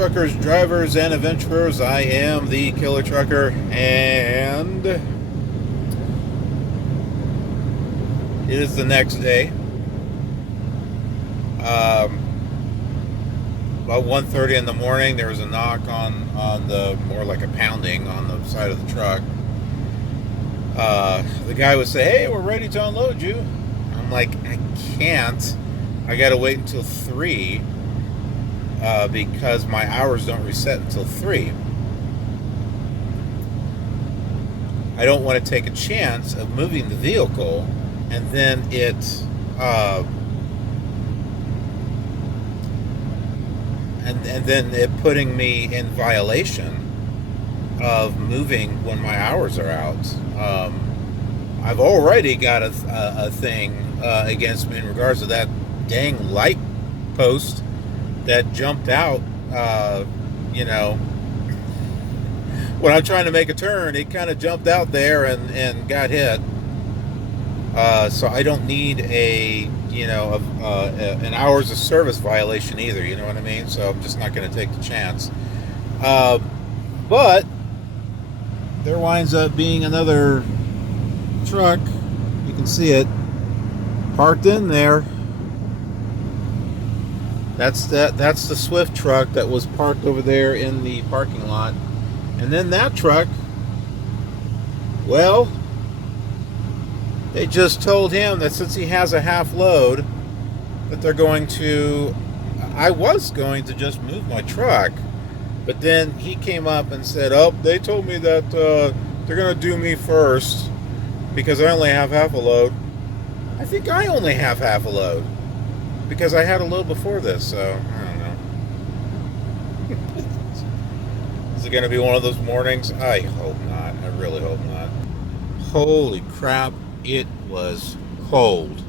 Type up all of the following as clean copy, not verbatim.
truckers, drivers, and adventurers. I am the Killer Trucker, and it is the next day. About 1:30 in the morning, there was a knock on the, more like a pounding on the side of the truck. The guy would say, "Hey, we're ready to unload you." I'm like, "I can't. I gotta wait until 3. Because my hours don't reset until 3. I don't want to take a chance of moving the vehicle and then it putting me in violation of moving when my hours are out. I've already got a thing against me in regards to that dang light post that jumped out, when I'm trying to make a turn, it kind of jumped out there and got hit. So I don't need an hours of service violation either, you know what I mean? So I'm just not going to take the chance. But there winds up being another truck. You can see it parked in there. That's the Swift truck that was parked over there in the parking lot. And then that truck, well, they just told him that since he has a half load, that I was going to just move my truck. But then he came up and said, "Oh, they told me that they're going to do me first because I only have half a load." I think I only have half a load, because I had a load before this, so I don't know. Is it going to be one of those mornings? I hope not. I really hope not. Holy crap, it was cold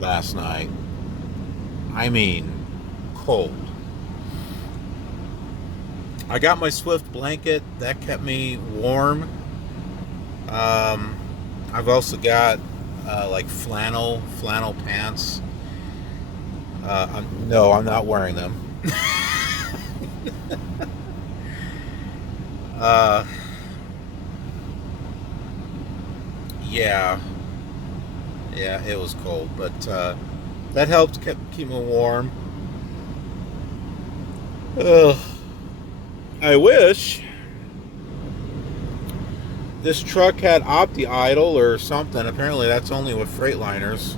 last night. I mean, cold. I got my Swift blanket. That kept me warm. I've also got like flannel pants. No, I'm not wearing them. Yeah, it was cold, but that helped keep me warm. I wish this truck had opti idle or something. Apparently, that's only with Freightliners.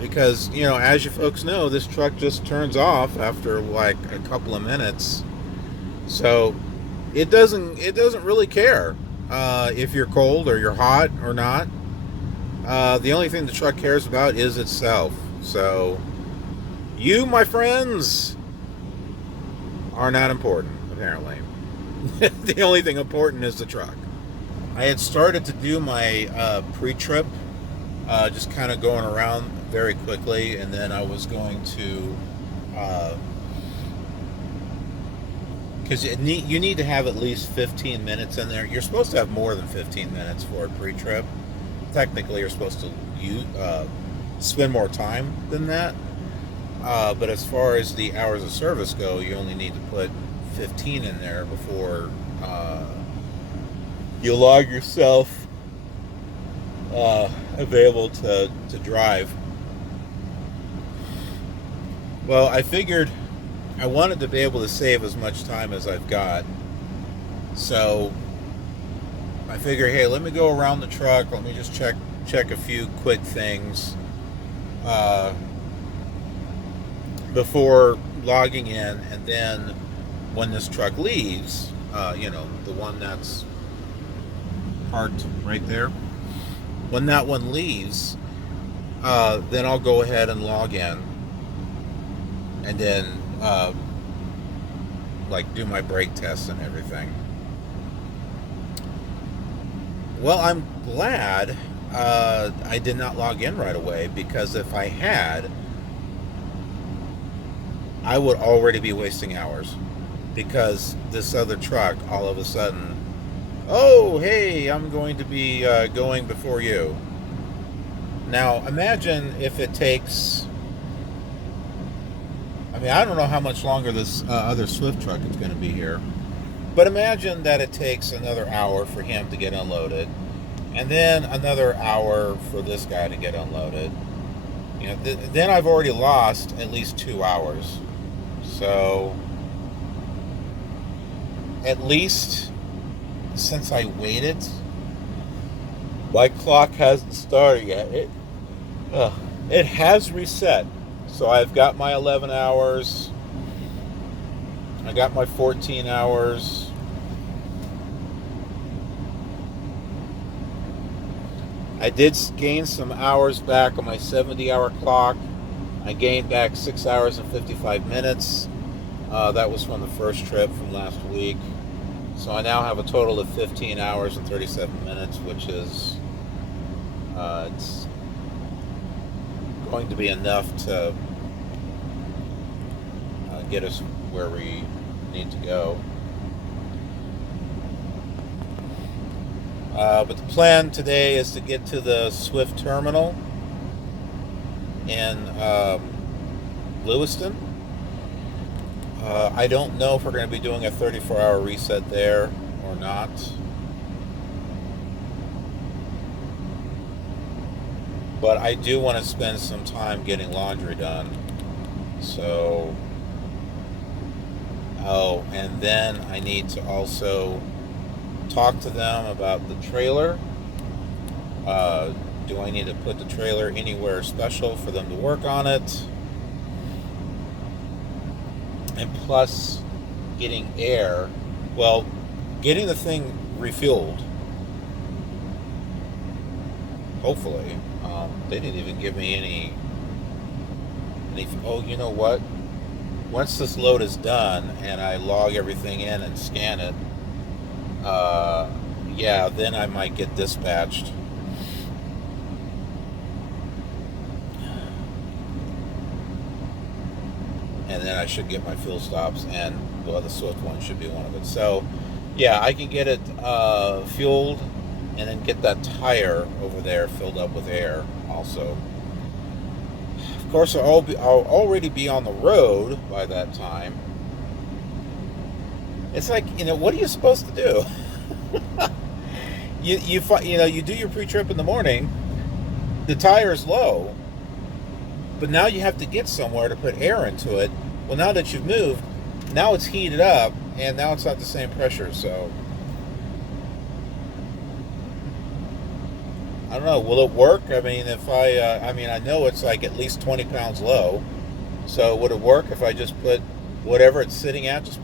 Because, as you folks know, this truck just turns off after like a couple of minutes. So it doesn't really care if you're cold or you're hot or not. The only thing the truck cares about is itself. So you, my friends, are not important, apparently. The only thing important is the truck. I had started to do my pre-trip, just kind of going around very quickly, and then I was going to, because you need to have at least 15 minutes in there. You're supposed to have more than 15 minutes for a pre-trip. Technically, you're supposed to spend more time than that. But as far as the hours of service go, you only need to put 15 in there before you log yourself available to drive. Well, I figured I wanted to be able to save as much time as I've got. So I figure, hey, let me go around the truck. Let me just check a few quick things before logging in, and then when this truck leaves, the one that's parked right there, when that one leaves, then I'll go ahead and log in, and then do my brake tests and everything. Well, I'm glad I did not log in right away, because if I had, I would already be wasting hours, because this other truck all of a sudden, "Oh, hey, I'm going to be going before you." Now, imagine if it takes mean, I don't know how much longer this other Swift truck is going to be here. But imagine that it takes another hour for him to get unloaded, and then another hour for this guy to get unloaded. You know, then I've already lost at least 2 hours. So, at least since I waited, my clock hasn't started yet. It has reset. So I've got my 11 hours. I got my 14 hours. I did gain some hours back on my 70-hour clock. I gained back 6 hours and 55 minutes. That was from the first trip from last week. So I now have a total of 15 hours and 37 minutes, which is it's going to be enough to get us where we need to go. But the plan today is to get to the Swift terminal in Lewiston. I don't know if we're going to be doing a 34-hour reset there or not. But I do want to spend some time getting laundry done. So, and then I need to also talk to them about the trailer. Do I need to put the trailer anywhere special for them to work on it? And plus, getting air. Well, getting the thing refueled. Hopefully. They didn't even give me any. Oh, you know what? Once this load is done and I log everything in and scan it, yeah, then I might get dispatched. And then I should get my fuel stops, and well, the Swift one should be one of it. So, yeah, I can get it fueled, and then get that tire over there filled up with air also. Of course, I'll already be on the road by that time. It's like, what are you supposed to do? You do your pre-trip in the morning, the tire is low, but now you have to get somewhere to put air into it. Well, now that you've moved, now it's heated up, and now it's not the same pressure, so I don't know. Will it work? I mean, if I know it's like at least 20 pounds low, so would it work if I just put whatever it's sitting at,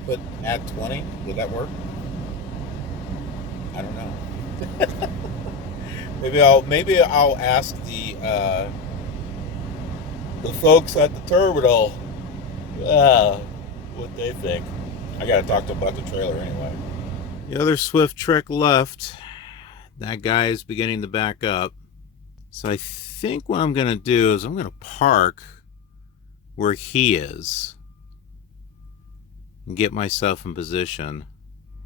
add 20? Would that work? I don't know. Maybe I'll ask the folks at the terminal what they think. I gotta talk to them about the trailer anyway. The other Swift trick left. That guy is beginning to back up. So I think what I'm gonna do is I'm gonna park where he is and get myself in position.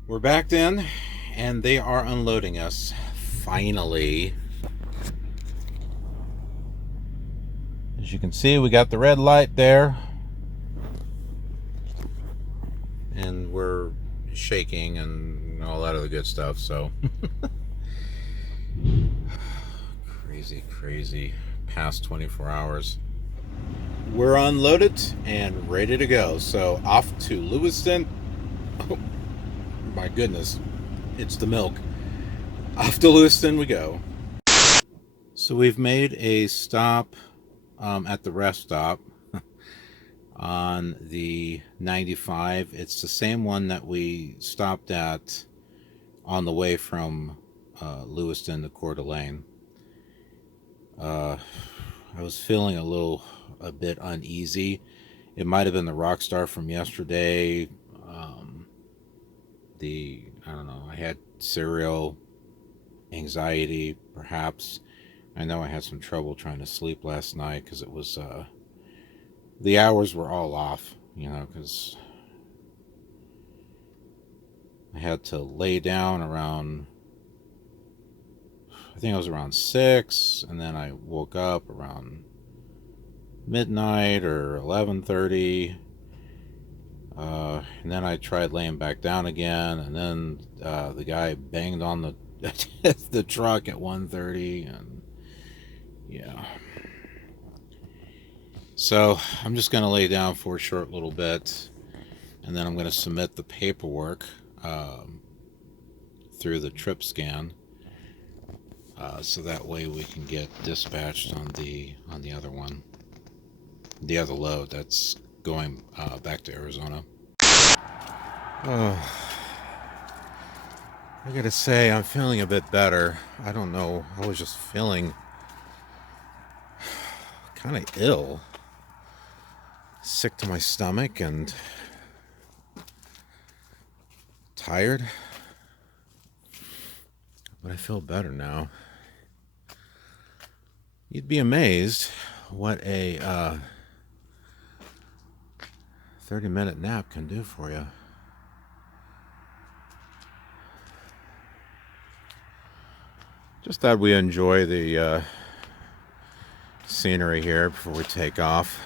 We're backed in, and they are unloading us. Finally. As you can see, we got the red light there. And we're shaking and all that other good stuff, so. Crazy past 24 hours. We're unloaded and ready to go. So off to Lewiston. Oh, my goodness. It's the milk. Off to Lewiston we go. So we've made a stop at the rest stop on the 95. It's the same one that we stopped at on the way from Lewiston to Coeur d'Alene. I was feeling a bit uneasy. It might have been the Rockstar from yesterday. I don't know, I had serial anxiety, perhaps. I know I had some trouble trying to sleep last night because it was, the hours were all off, because I had to lay down around, I think it was around 6, and then I woke up around midnight or 11:30. And then I tried laying back down again, and then the guy banged on the the truck at 1:30, and yeah. So I'm just going to lay down for a short little bit, and then I'm going to submit the paperwork through the trip scan, so that way we can get dispatched on the other one, the other load that's going back to Arizona. Oh, I gotta say, I'm feeling a bit better. I don't know, I was just feeling kind of ill, sick to my stomach and tired, but I feel better now. You'd be amazed what a 30-minute nap can do for you. Just thought we enjoy the scenery here before we take off.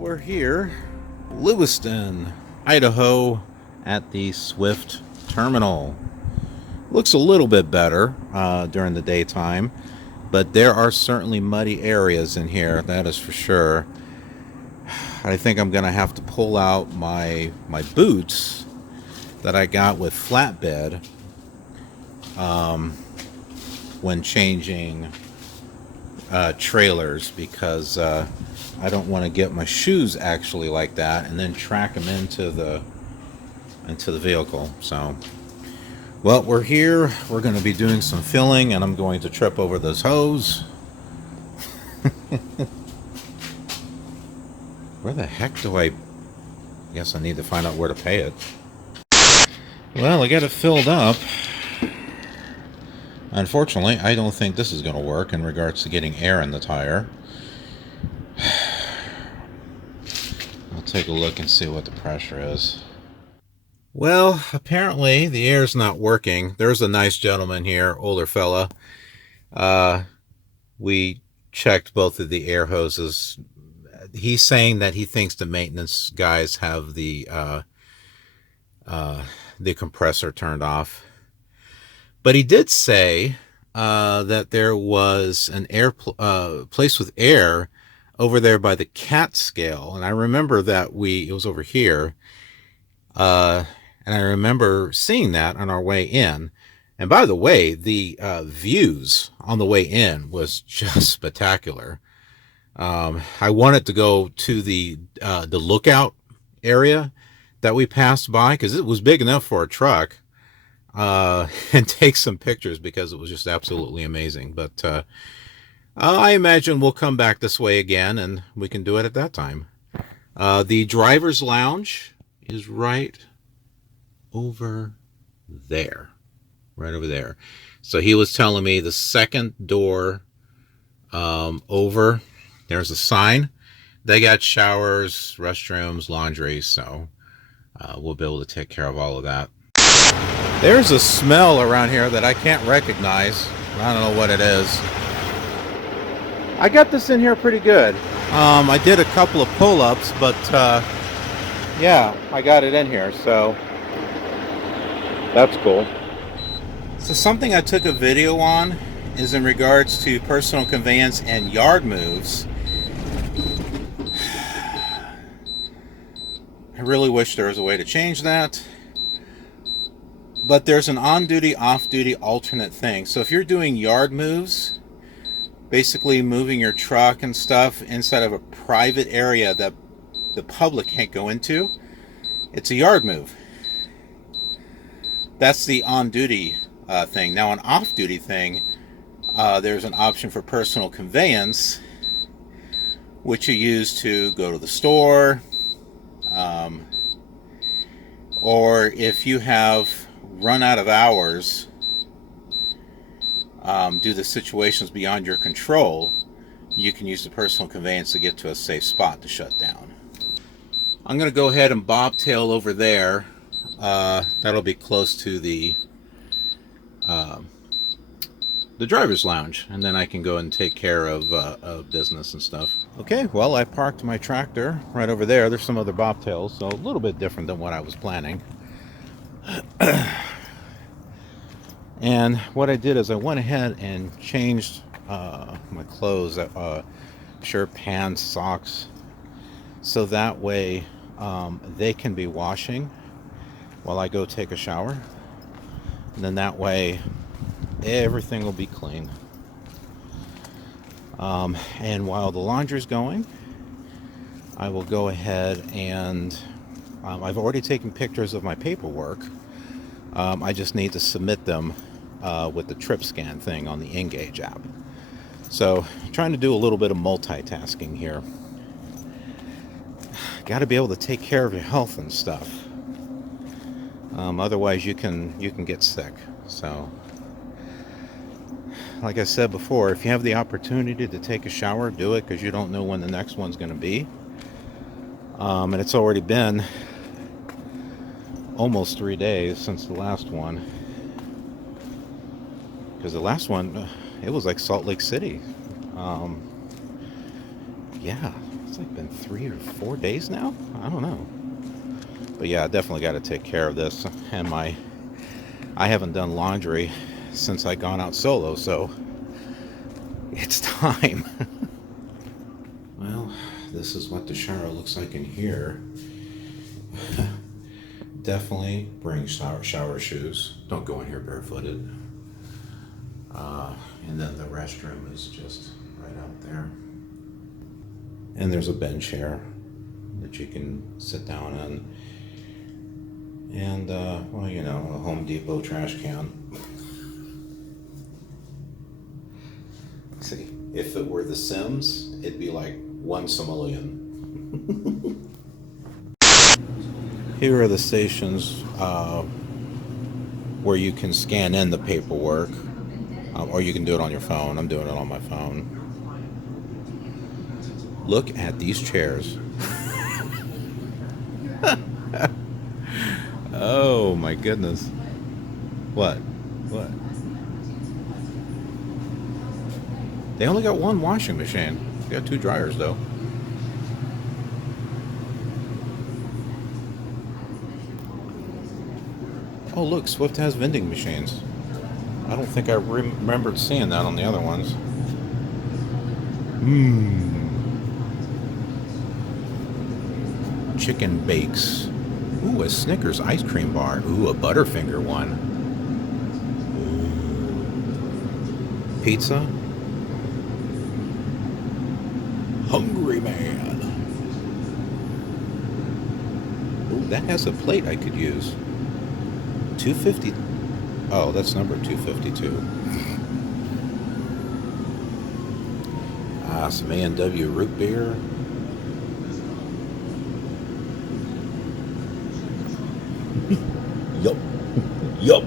We're here, Lewiston, Idaho, at the Swift terminal. Looks a little bit better during the daytime, but there are certainly muddy areas in here, that is for sure. I think I'm gonna have to pull out my boots that I got with flatbed when changing trailers, because I don't want to get my shoes actually like that and then track them into the vehicle. So, well, we're here. We're going to be doing some filling, and I'm going to trip over this hose. Where the heck do I guess I need to find out where to pay it. Well, I got it filled up. Unfortunately, I don't think this is going to work in regards to getting air in the tire. I'll take a look and see what the pressure is. Well, apparently the air's not working. There's a nice gentleman here, older fella. We checked both of the air hoses. He's saying that he thinks the maintenance guys have the compressor turned off. But he did say that there was an air place with air over there by the cat scale, and I remember that it was over here, and I remember seeing that on our way in. And by the way, the views on the way in was just spectacular. I wanted to go to the lookout area that we passed by, because it was big enough for a truck. And take some pictures, because it was just absolutely amazing. But I imagine we'll come back this way again and we can do it at that time. The driver's lounge is right over there. Right over there. So he was telling me the second door over, there's a sign. They got showers, restrooms, laundry, so we'll be able to take care of all of that. There's a smell around here that I can't recognize. I don't know what it is. I got this in here pretty good. I did a couple of pull-ups, but yeah, I got it in here, so that's cool. So something I took a video on is in regards to personal conveyance and yard moves. I really wish there was a way to change that. But there's an on-duty, off-duty alternate thing. So if you're doing yard moves, basically moving your truck and stuff inside of a private area that the public can't go into, it's a yard move. That's the on-duty thing. Now, an off-duty thing, there's an option for personal conveyance, which you use to go to the store, or if you have run out of hours due to situations beyond your control, you can use the personal conveyance to get to a safe spot to shut down. I'm going to go ahead and bobtail over there. That'll be close to the driver's lounge, and then I can go and take care of business and stuff. Okay, well, I parked my tractor right over there. There's some other bobtails, so a little bit different than what I was planning. And what I did is I went ahead and changed my clothes, shirt, pants, socks, so that way they can be washing while I go take a shower. And then that way everything will be clean. And while the laundry's going, I will go ahead and I've already taken pictures of my paperwork. I just need to submit them with the trip scan thing on the Engage app. So I'm trying to do a little bit of multitasking here. Got to be able to take care of your health and stuff. Otherwise you can get sick. So like I said before, if you have the opportunity to take a shower, do it, because you don't know when the next one's going to be. And it's already been almost 3 days since the last one, because the last one, it was like Salt Lake City. Yeah, it's like been 3 or 4 days now. I don't know. But yeah, I definitely got to take care of this. And I haven't done laundry since I gone out solo, so it's time. Well, this is what the shower looks like in here. Definitely bring shower shoes. Don't go in here barefooted. And then the restroom is just right out there. And there's a bench here that you can sit down in. And, well, you know, a Home Depot trash can. See, if it were The Sims, it'd be like 1 simoleon. Here are the stations where you can scan in the paperwork, or you can do it on your phone. I'm doing it on my phone. Look at these chairs. Oh my goodness. What? They only got 1 washing machine. They got 2 dryers though. Oh look, Swift has vending machines. I don't think I remembered seeing that on the other ones. Chicken bakes. Ooh, a Snickers ice cream bar. Ooh, a Butterfinger one. Ooh. Pizza. Hungry man. Ooh, that has a plate I could use. 250. Oh, that's number 252. Some A&W root beer. Yup.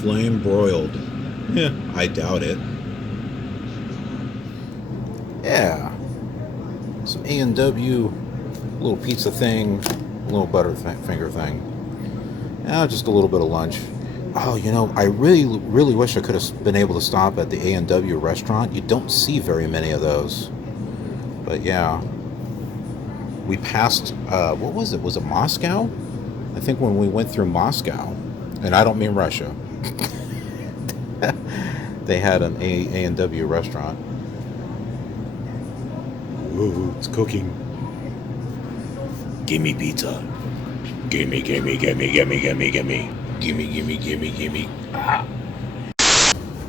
Flame broiled. Yeah, I doubt it. Yeah. Some A&W little pizza thing, a little Butterfinger thing. Just a little bit of lunch. Oh, you know, I really wish I could have been able to stop at the A&W restaurant. You don't see very many of those. But yeah. We passed, what was it? Was it Moscow? I think when we went through Moscow, and I don't mean Russia, they had an A&W restaurant. Ooh, it's cooking. Gimme pizza. Gimme. Gimme. Ah.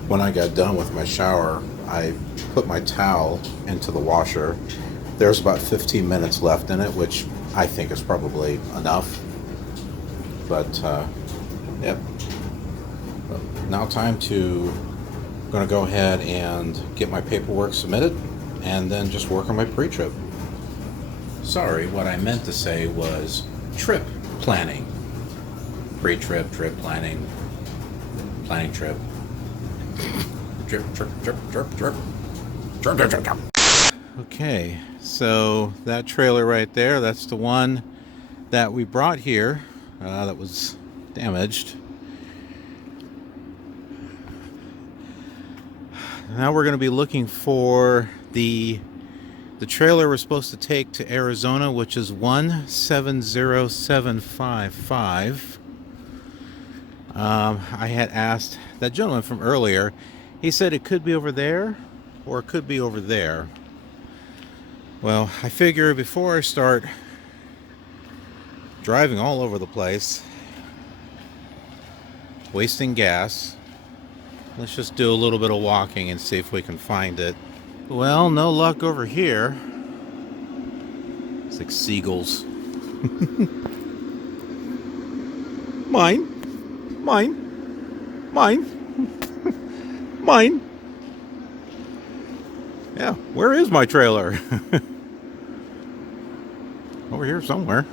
When I got done with my shower, I put my towel into the washer. There's about 15 minutes left in it, which I think is probably enough. But, yep. Now time to, gonna go ahead and get my paperwork submitted and then just work on my pre-trip. Sorry, what I meant to say was trip planning. Pre-trip, trip planning, planning trip. Trip. Okay, so that trailer right there, that's the one that we brought here that was damaged. Now we're going to be looking for the trailer we're supposed to take to Arizona, which is 170755. I had asked that gentleman from earlier. He said it could be over there or it could be over there. Well, I figure before I start driving all over the place, wasting gas, let's just do a little bit of walking and see if we can find it. Well, no luck over here. It's like seagulls. Mine. Yeah, where is my trailer? Over here somewhere.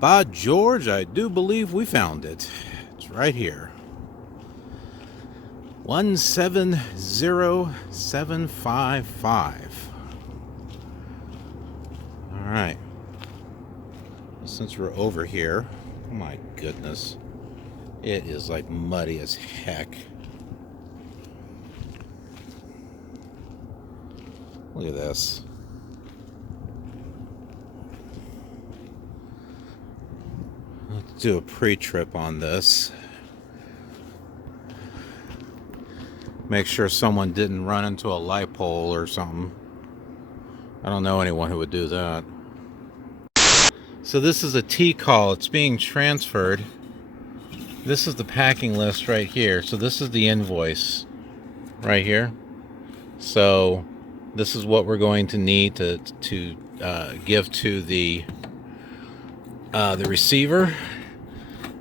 By George, I do believe we found it. It's right here. 170755. All right. Since we're over here, oh my goodness, it is like muddy as heck. Look at this. Let's do a pre-trip on this. Make sure someone didn't run into a light pole or something. I don't know anyone who would do that. So this is a T-call. It's being transferred. This is the packing list right here. So this is the invoice right here. So this is what we're going to need to give to the receiver,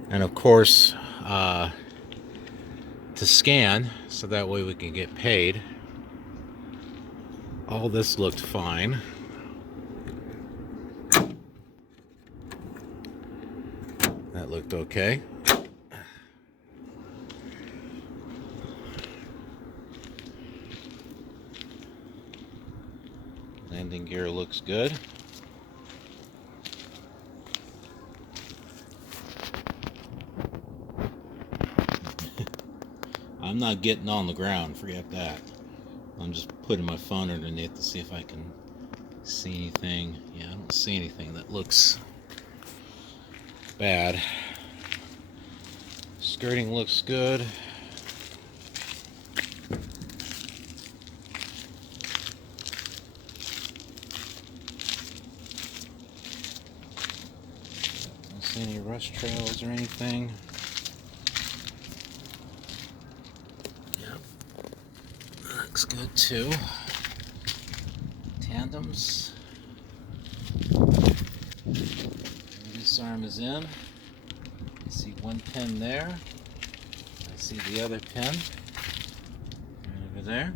and of course to scan, so that way we can get paid. All this looked fine. That looked okay. Landing gear looks good. I'm not getting on the ground, forget that. I'm just putting my phone underneath to see if I can see anything. Yeah, I don't see anything that looks bad. Skirting looks good. Don't see any rust trails or anything. Looks good too. Tandems. This arm is in. I see one pin there. I see the other pin right over there.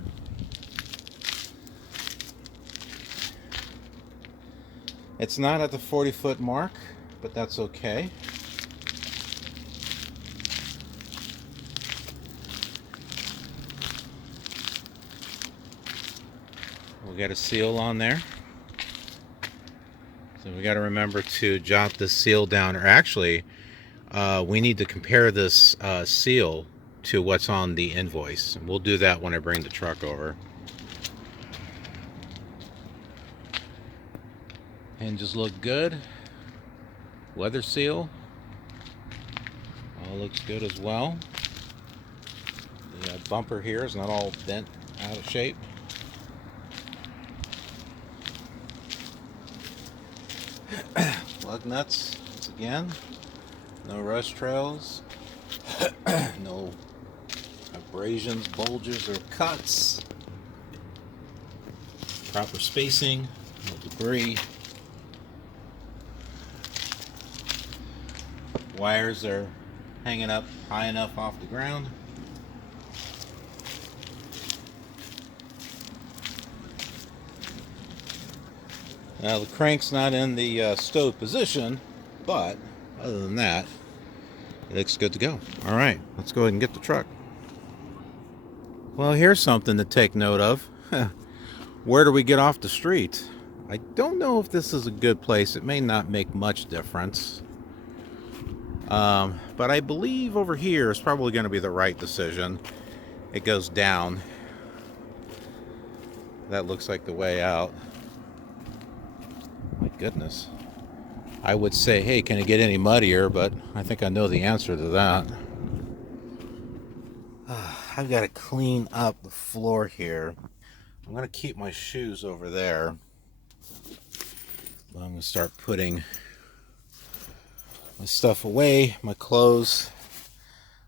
It's not at the 40-foot mark, but that's okay. We got a seal on there, so we got to remember to jot this seal down, or actually we need to compare this seal to what's on the invoice. We'll do that when I bring the truck over. Hinges look good. Weather seal all looks good as well. The bumper here is not all bent out of shape. Lug nuts, once again, no rust trails, no abrasions, bulges, or cuts, proper spacing, no debris. Wires are hanging up high enough off the ground. Now the crank's not in the stowed position, but other than that, it looks good to go. All right, let's go ahead and get the truck. Well, here's something to take note of. Where do we get off the street? I don't know if this is a good place. It may not make much difference. But I believe over here is probably going to be the right decision. It goes down. That looks like the way out. My goodness. I would say, hey, can it get any muddier? But I think I know the answer to that. I've got to clean up the floor here. I'm going to keep my shoes over there. I'm going to start putting my stuff away, my clothes.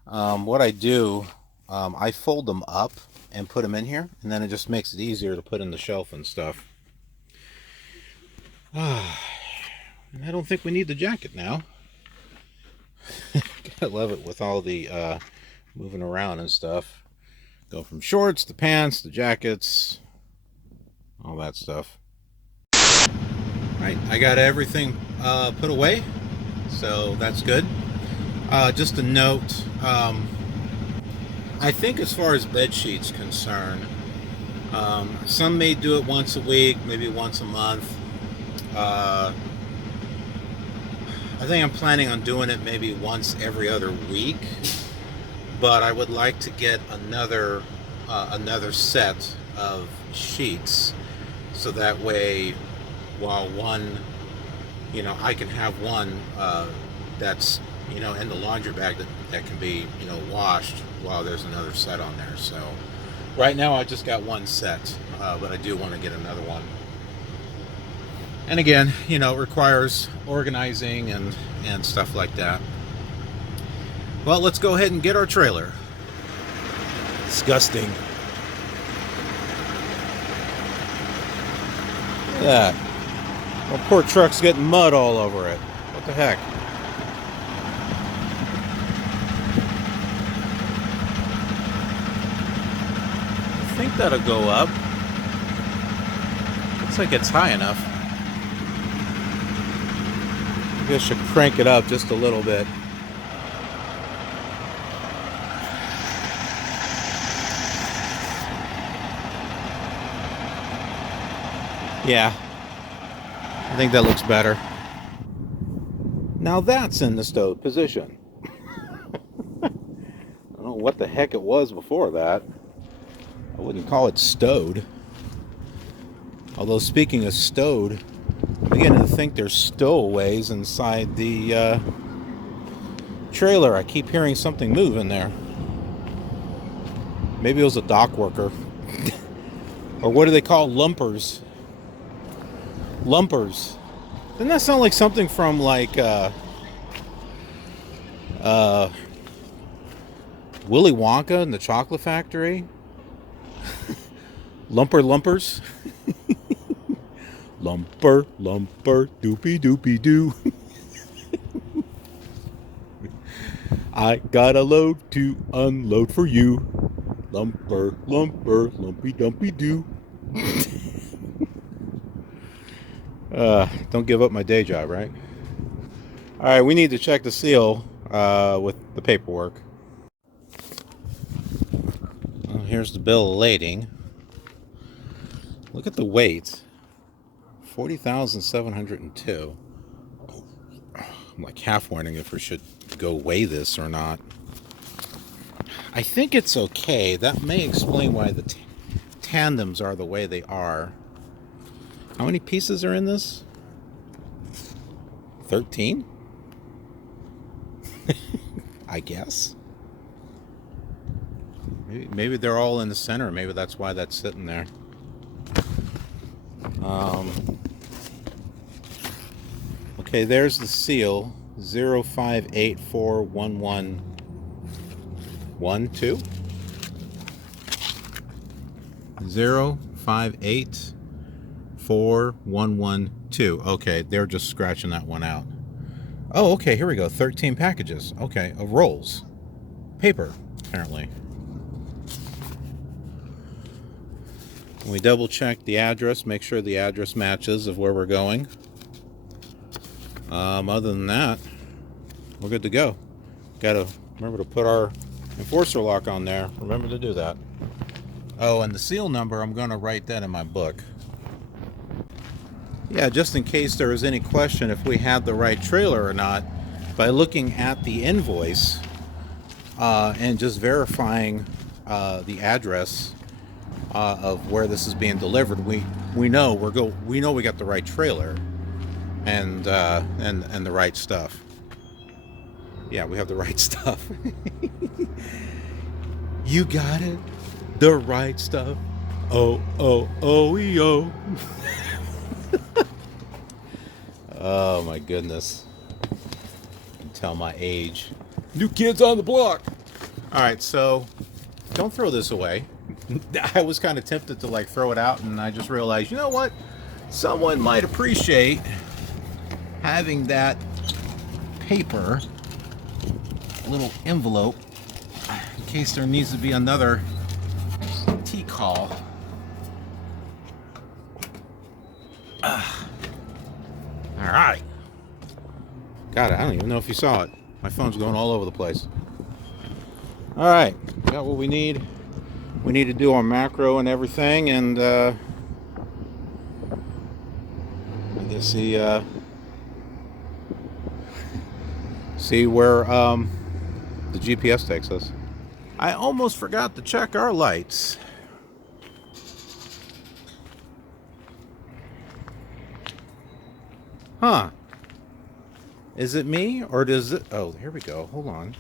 What I do, I fold them up and put them in here, and then it just makes it easier to put in the shelf and stuff. And I don't think we need the jacket now. Gotta love it with all the moving around and stuff. Go from shorts to pants to jackets, all that stuff. Right, I got everything put away, so that's good. Just a note, I think as far as bed sheets concerned, some may do it once a week, maybe once a month. I think I'm planning on doing it maybe once every other week, but I would like to get another set of sheets so that way, while one, you know, I can have one that's, you know, in the laundry bag that can be, you know, washed while there's another set on there. So right now I just got one set, but I do want to get another one. And again, you know, it requires organizing and stuff like that. Well, let's go ahead and get our trailer. Disgusting. Look at that. Well, poor truck's getting mud all over it. What the heck? I think that'll go up. Looks like it's high enough. Maybe I should crank it up just a little bit. Yeah, I think that looks better. Now that's in the stowed position. I don't know what the heck it was before that. I wouldn't call it stowed. Although speaking of stowed, I'm beginning to think there's stowaways inside the trailer. I keep hearing something move in there. Maybe it was a dock worker. Or what do they call lumpers? Lumpers. Doesn't that sound like something from like Willy Wonka and the Chocolate Factory? Lumpers. Lumper, doopy doopy doo. I got a load to unload for you. Lumper, lumpy dumpy doo. Don't give up my day job, right? All right, we need to check the seal with the paperwork. Well, here's the bill of lading. Look at the weight. 40,702. I'm like half wondering if we should go weigh this or not. I think it's okay. That may explain why the tandems are the way they are. How many pieces are in this? 13? I guess. Maybe they're all in the center. Maybe that's why that's sitting there. Okay, there's the seal. 058411112. 0584112. Okay, they're just scratching that one out. Oh, okay, here we go. 13 packages. Okay, of rolls. Paper, apparently. We double check the address, make sure the address matches of where we're going. Other than that, we're good to go. Gotta remember to put our enforcer lock on there. Remember to do that. Oh, and the seal number, I'm gonna write that in my book. Yeah, just in case there was any question if we had the right trailer or not, by looking at the invoice and just verifying the address of where this is being delivered, we know we know we got the right trailer and the right stuff. Yeah, we have the right stuff. You got it, the right stuff. Oh. Oh my goodness. I can tell my age. New kids on the block. All right, so don't throw this away. I was kind of tempted to like throw it out, and I just realized, you know what? Someone might appreciate having that paper, little envelope, in case there needs to be another call. All right. Got it. I don't even know if you saw it. My phone's going all over the place. All right. Got what we need. We need to do our macro and everything, and I guess see where the GPS takes us. I almost forgot to check our lights. Huh. Is it me, or does it... Oh, here we go. Hold on.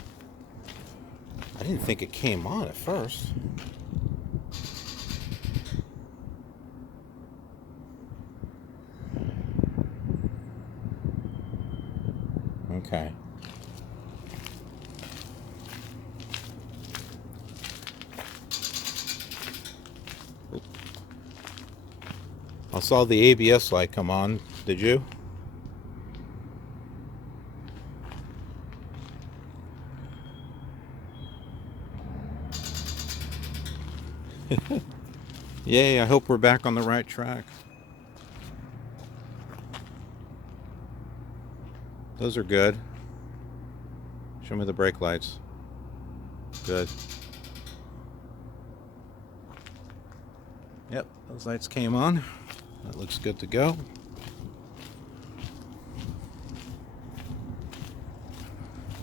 I didn't think it came on at first. Okay. I saw the ABS light come on. Did you? Yay, I hope we're back on the right track. Those are good. Show me the brake lights. Good. Yep, those lights came on. That looks good to go.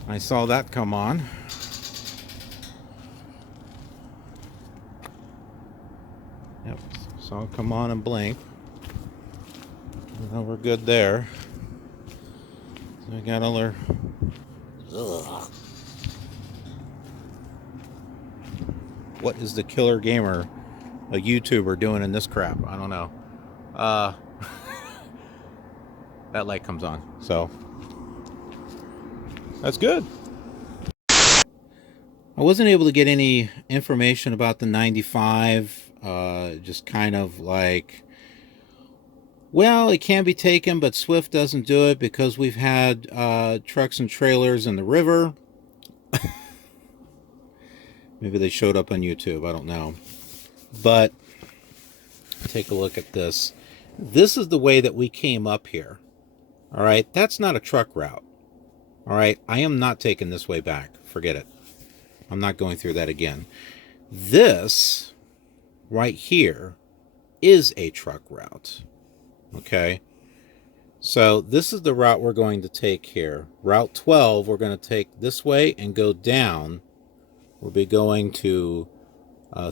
I saw that come on. Yep, saw it come on and blink. Well, we're good there. So we got all our... Ugh. What is the killer gamer, a YouTuber, doing in this crap? I don't know. That light comes on, so that's good. I wasn't able to get any information about the 95. Just kind of like, well, it can be taken, but Swift doesn't do it because we've had trucks and trailers in the river. Maybe they showed up on YouTube, I don't know. But take a look at this. This is the way that we came up here. All right, that's not a truck route. All right, I am not taking this way back. Forget it. I'm not going through that again. This right here is a truck route. Okay, so this is the route we're going to take here. Route 12, we're going to take this way and go down. We'll be going to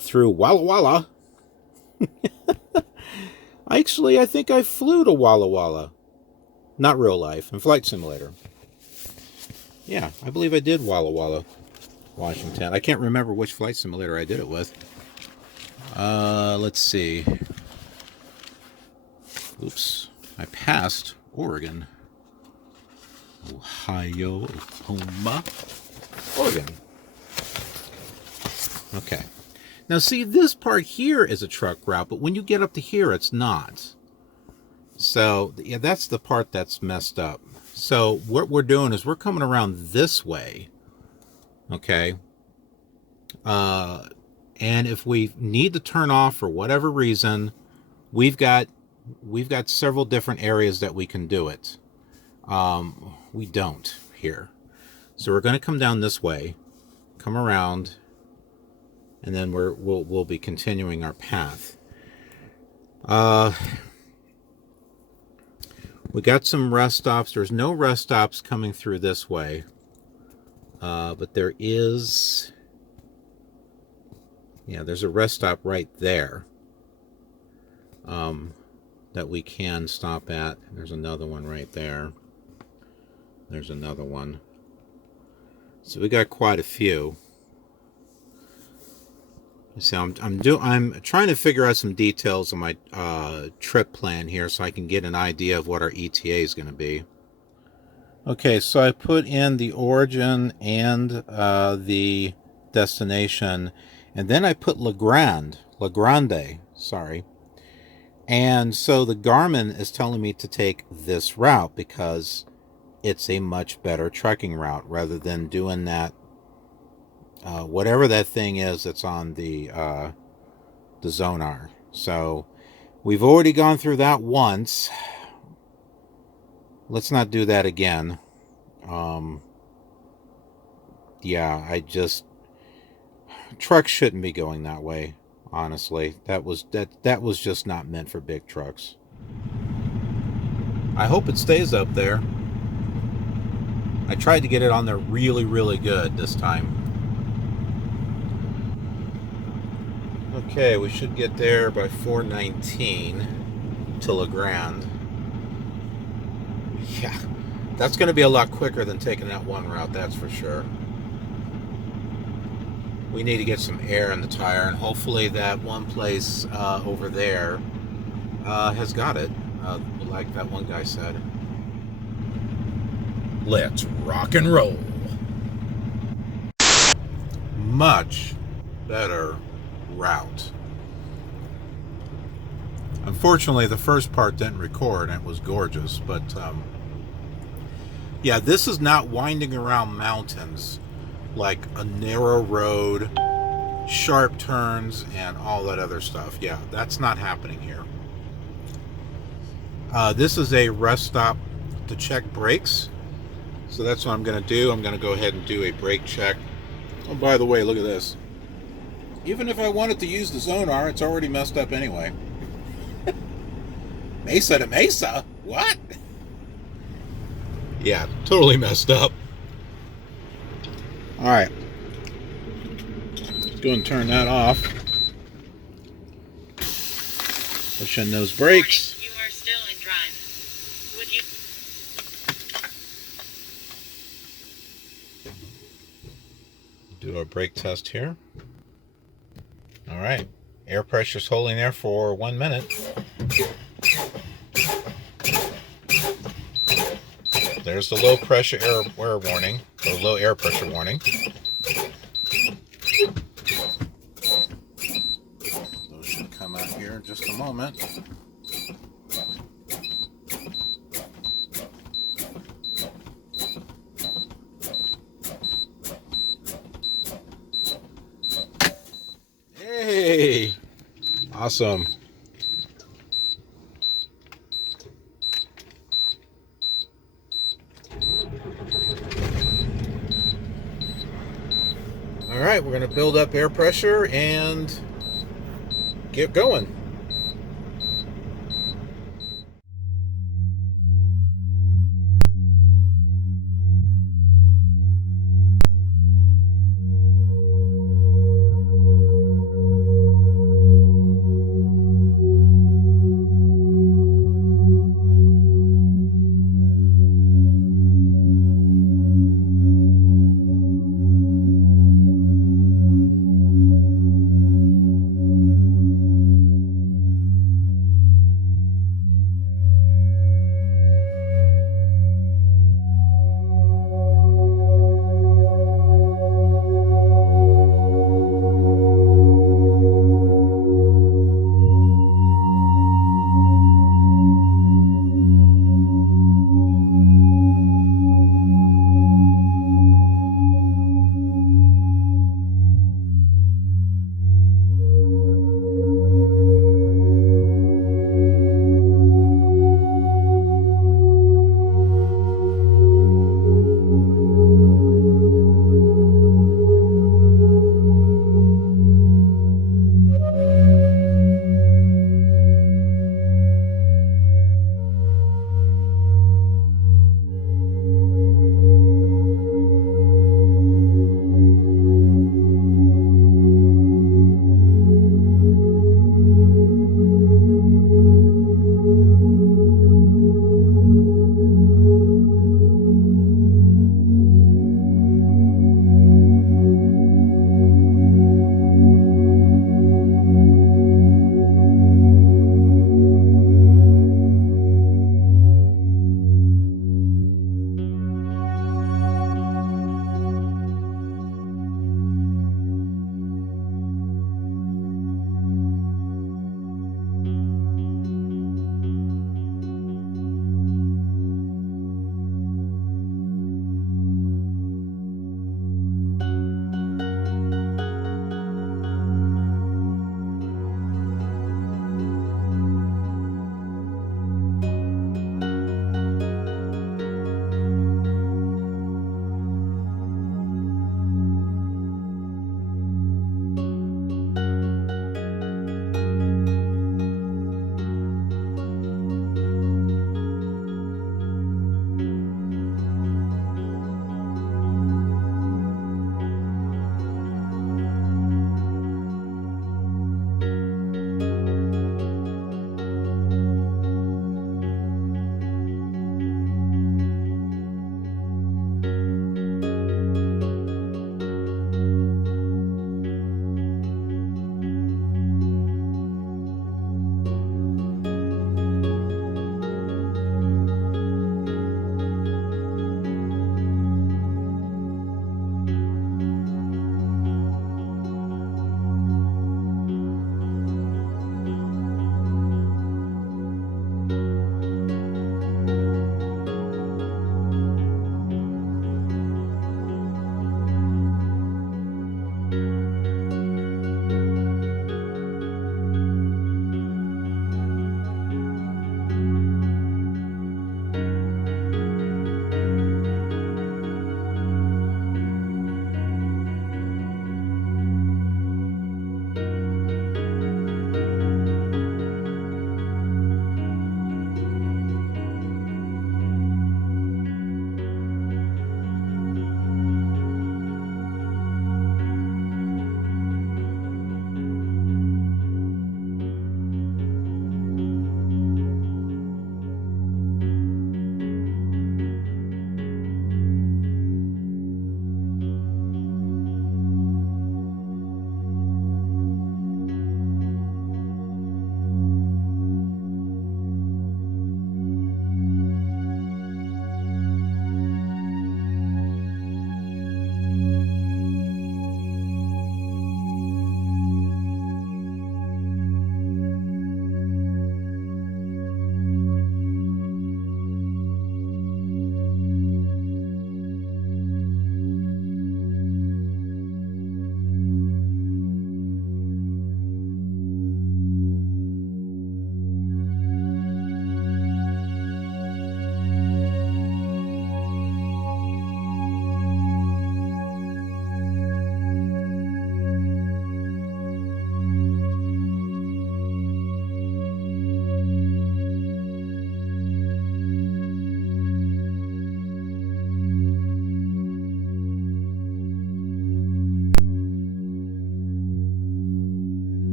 through Walla Walla. Actually, I think I flew to Walla Walla. Not real life, in Flight Simulator. Yeah, I believe I did Walla Walla, Washington. I can't remember which Flight Simulator I did it with. Let's see. Oops. I passed Oregon. Ohio, Oklahoma, Oregon. Okay. Now see, this part here is a truck route, but when you get up to here, it's not. So, yeah, that's the part that's messed up. So what we're doing is we're coming around this way. Okay. And if we need to turn off for whatever reason, we've got several different areas that we can do it. We don't here. So we're going to come down this way, come around, and then we'll be continuing our path. We got some rest stops. There's no rest stops coming through this way. But there is, yeah, there's a rest stop right there that we can stop at. There's another one right there. There's another one. So we got quite a few. So I'm trying to figure out some details on my trip plan here so I can get an idea of what our ETA is going to be. Okay, so I put in the origin and the destination, and then I put La Grande, sorry. And so the Garmin is telling me to take this route because it's a much better trekking route rather than doing that, whatever that thing is that's on the Zonar. So we've already gone through that once. Let's not do that again. Yeah, trucks shouldn't be going that way. Honestly, that was just not meant for big trucks. I hope it stays up there. I tried to get it on there really, really good this time. Okay, we should get there by 4:19 to La Grande. Yeah, that's going to be a lot quicker than taking that one route, that's for sure. We need to get some air in the tire, and hopefully that one place over there has got it, like that one guy said. Let's rock and roll. Much better route. Unfortunately, the first part didn't record, and it was gorgeous, but yeah, this is not winding around mountains like a narrow road, sharp turns, and all that other stuff. Yeah, that's not happening here. This is a rest stop to check brakes, so that's what I'm going to do. I'm going to go ahead and do a brake check. Oh, by the way, look at this. Even if I wanted to use the Zonar, it's already messed up anyway. Mesa to Mesa? What? Yeah, totally messed up. Alright. Let's go and turn that off. Push in those brakes. You are still in drive. Would you... Do a brake test here. Alright. Air pressure's holding there for 1 minute. There's the low pressure air warning, or low air pressure warning. Those should come out here in just a moment. Hey! Awesome. All right, we're going to build up air pressure and get going.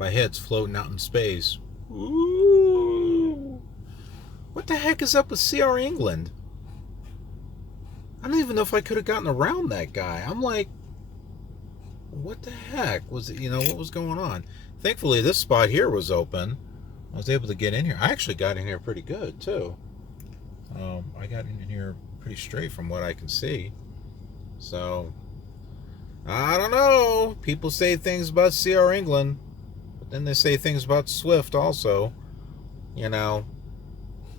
My head's floating out in space. Ooh. What the heck is up with CR England? I don't even know if I could have gotten around that guy. I'm like, what the heck was it? What was going on? Thankfully, this spot here was open. I was able to get in here. I actually got in here pretty good, too. I got in here pretty straight from what I can see. So, I don't know. People say things about CR England, but then they say things about Swift also.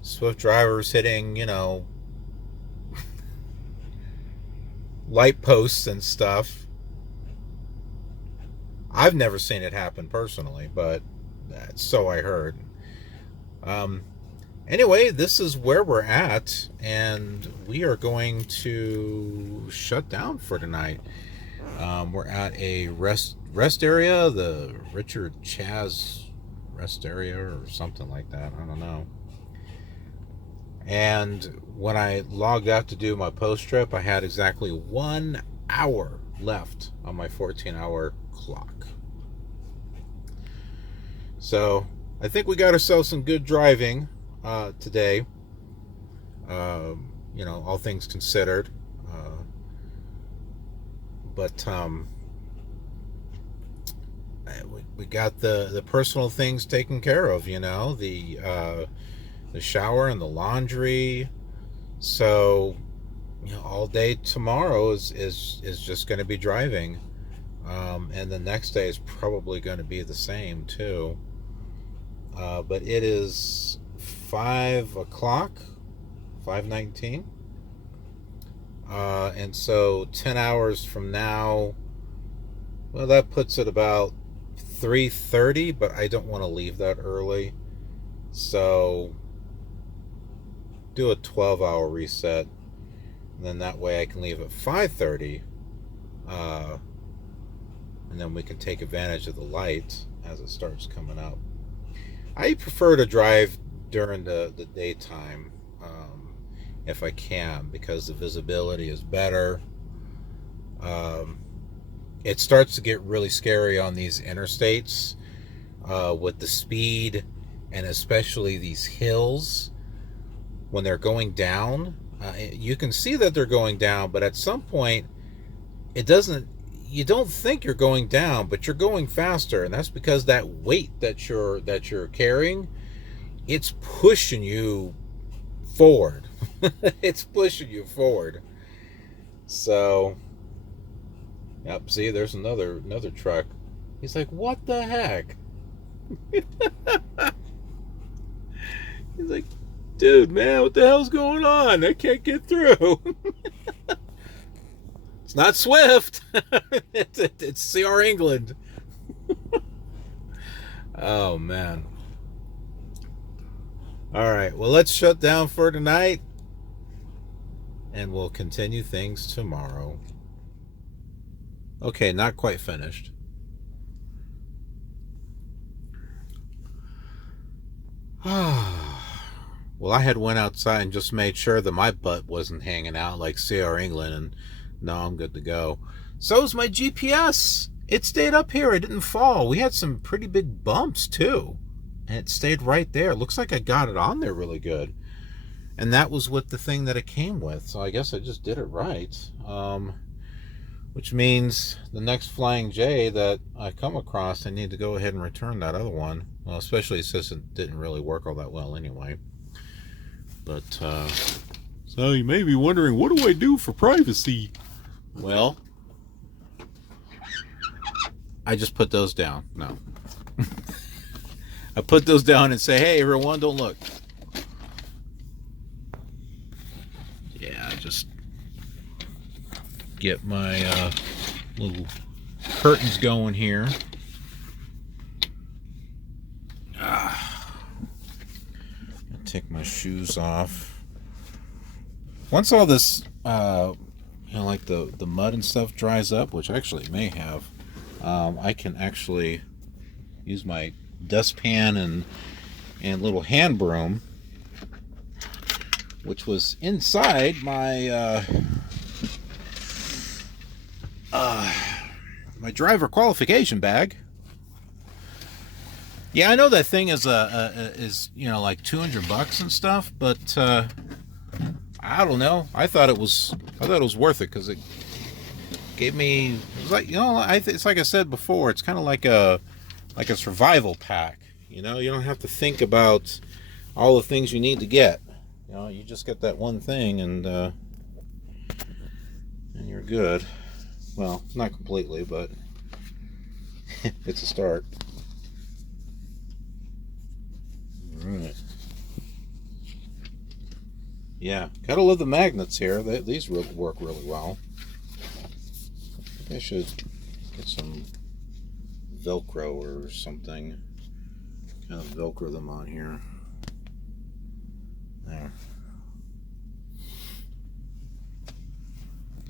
Swift drivers hitting, light posts and stuff. I've never seen it happen personally, but that's so I heard. Anyway, this is where we're at, and we are going to shut down for tonight. We're at a rest area, the Richard Chaz rest area or something like that. I don't know. And when I logged out to do my post trip, I had exactly 1 hour left on my 14-hour clock. So I think we got ourselves some good driving today. All things considered. But we got the personal things taken care of. The shower and the laundry. So all day tomorrow is just going to be driving, and the next day is probably going to be the same too. But it is 5 o'clock, 5:19, and so 10 hours from now, well, that puts it about 3:30. But I don't want to leave that early, so do a 12-hour reset, and then that way I can leave at 5:30, and then we can take advantage of the light as it starts coming up. I prefer to drive during the daytime, if I can, because the visibility is better. It starts to get really scary on these interstates with the speed, and especially these hills when they're going down. You can see that they're going down, but at some point you don't think you're going down, but you're going faster, and that's because that weight that you're carrying, it's pushing you forward. It's pushing you forward. So, yep, see, there's another truck. He's like, what the heck? He's like, dude, man, what the hell's going on? I can't get through. It's not Swift. It's CR England. Oh, man. All right, well, let's shut down for tonight, and we'll continue things tomorrow. Okay, not quite finished. Well, I had went outside and just made sure that my butt wasn't hanging out like CR England, and now I'm good to go. So's my GPS. It stayed up here. It didn't fall. We had some pretty big bumps, too. And it stayed right there. It looks like I got it on there really good. And that was with the thing that it came with. So I guess I just did it right. Which means the next Flying J that I come across, I need to go ahead and return that other one. Well, especially since it didn't really work all that well anyway. But, so you may be wondering, what do I do for privacy? Well, I just put those down. No. I put those down and say, hey, everyone, don't look. Yeah, just get my little curtains going here. Take my shoes off. Once all this, like the mud and stuff dries up, which actually it may have, I can actually use my dustpan and little hand broom, which was inside my my driver qualification bag. Yeah, I know that thing is you know, like $200 and stuff, but I don't know. I thought it was worth it because it gave me, it was like, you know, it's like I said before, it's kind of like a survival pack. You know, you don't have to think about all the things you need to get. You know, you just get that one thing and you're good. Well, not completely, but it's a start. All right. Yeah, gotta love the magnets here. These work really well. I think I should get some Velcro or something. Kind of Velcro them on here. There.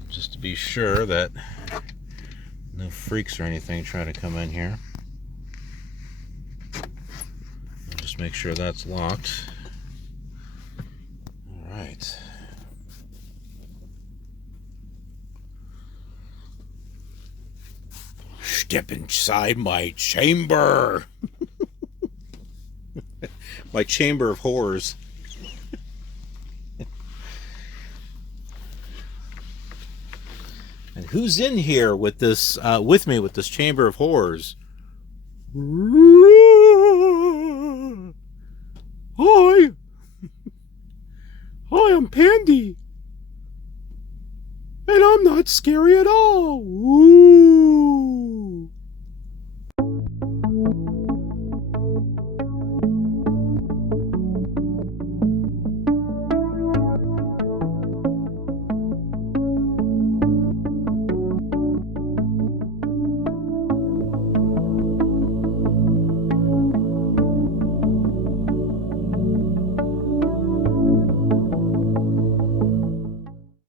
Just to be sure that no freaks or anything try to come in here. I'll just make sure that's locked. All right. Step inside my chamber. My chamber of horrors. And who's in here with this with me with this chamber of horrors? Hi. Hi, I'm Pandy. And I'm not scary at all. Ooh.